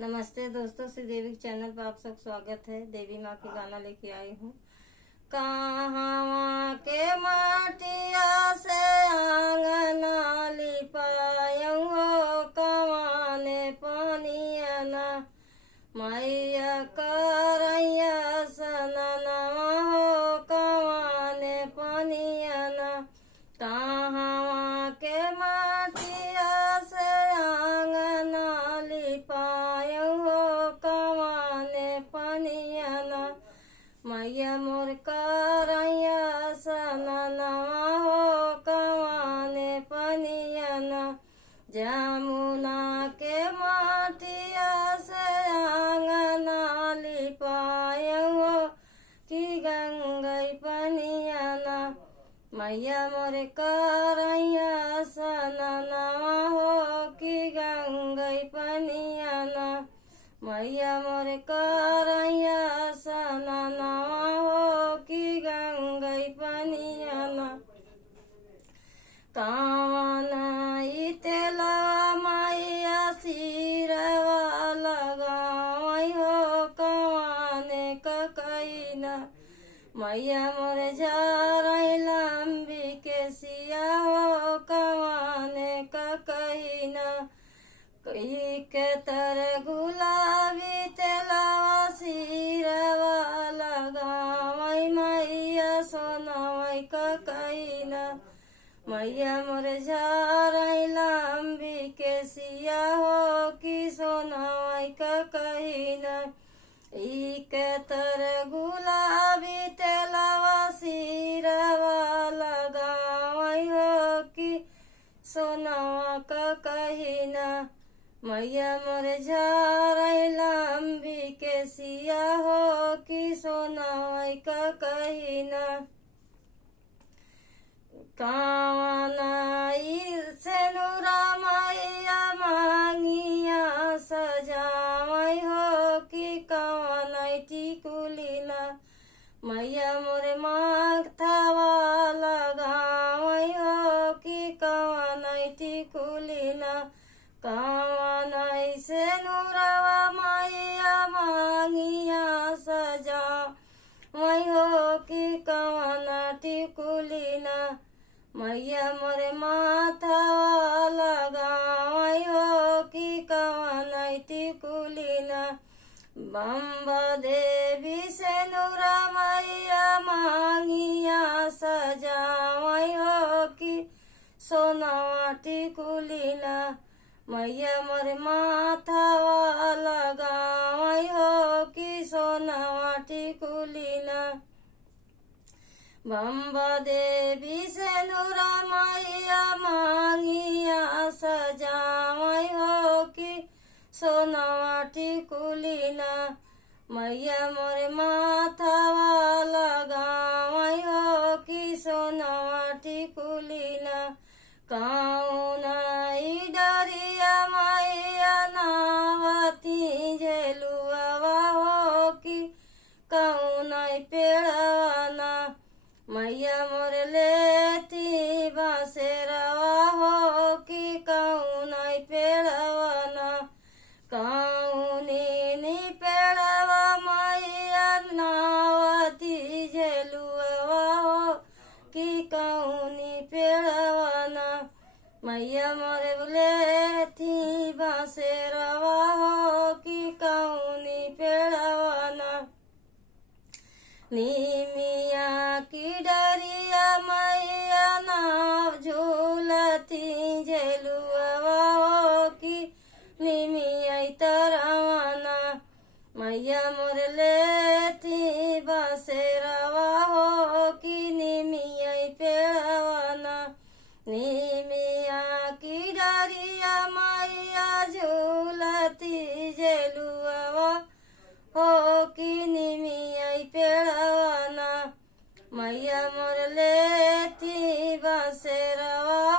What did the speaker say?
नमस्ते दोस्तों, श्री देवी चैनल पर आप सब स्वागत है। देवी माँ की गाना लेके आई हूँ। कहाँ के माटिया से आंगना लिपायऊ हो, कवाने पानिया ना मैया करैया सनना हो, कवाने पानिया ना। कहाँ के माटिया से आंगना लिपायऊ हो, कवाने पानिया ना मैया मोर करैया सनना हो, कवाने पानिया ना। जमुना के माटिया से आंगना लिपायऊ हो, कि गंगई पनिया ना मैया मोर करैया सनना हो, कि गंगई पनिया ना मैया मोर करैया सनना हो, कि गंगई पनिया ना। कावनाई तेला मैया सिरवा लगावई हो, कवाने ककैना मैया मोर झारई लंबी के सिया हो, कवाने ककैना। कई के तर गुलाबी तेलावा सिरवा लगावई मैया सोनावई ककैना मैया मोर झारई लंबी के सिया हो, कि सोनावई ककैना। एक तर गुलाबी तेलावा सिरवा लगावई हो, कि सोनावा ककैना मैया मोर झारई लंबी के सिया हो, कि सोनावई ककैना। कावनाई सेनुरा मैया मांगिया सजावई हो, कि कवनाई टिकुलिना मैया मोर माथावा लगावई हो, कि कवनाई टिकुलिना। कवनाई सेनुरवा मैया मांगिया सजावई हो, कि कवना टिकुलिना मैया मोर माथावा लगावई हो, कि कवनाई टिकुलिना। बम्बा देवी सेनुरा मैया मांगिया सजावई हो, कि सोनावा टिकुलिना मैया मोर माथावा लगावई हो, कि सोनावा टिकुलिना। बम्बा देवी सेनुरा मैया मांगिया सजावई हो, कि सोनावा टिकुलिना मैया मोर माथावा लगावई हो, कि सोनावा टिकुलिना। काउनाई डरिया मैया नावती झेलुआवा हो, कि काउनाई पेड़ाना मैया मोर लेती बासेरवा हो, कि काउनाई पेड़वाना। काउनी नी पेड़वा मैया नावती झेलुआवा हो, कि काउनी पेड़वाना मैया मोर लेती बासेरवा हो, कि काउनी पेड़वाना। नीमिया की डरिया मैया नाव झूलती झेलुआवा हो, कि निमिया तरवाना मैया मोर लेती बासेरवा हो, कि निमिया पेड़वाना। निमिया की डरिया मैया झूलती झेलुआवा हो, कि निमिया पेड़वाना मैया मोर लेती बासेरवा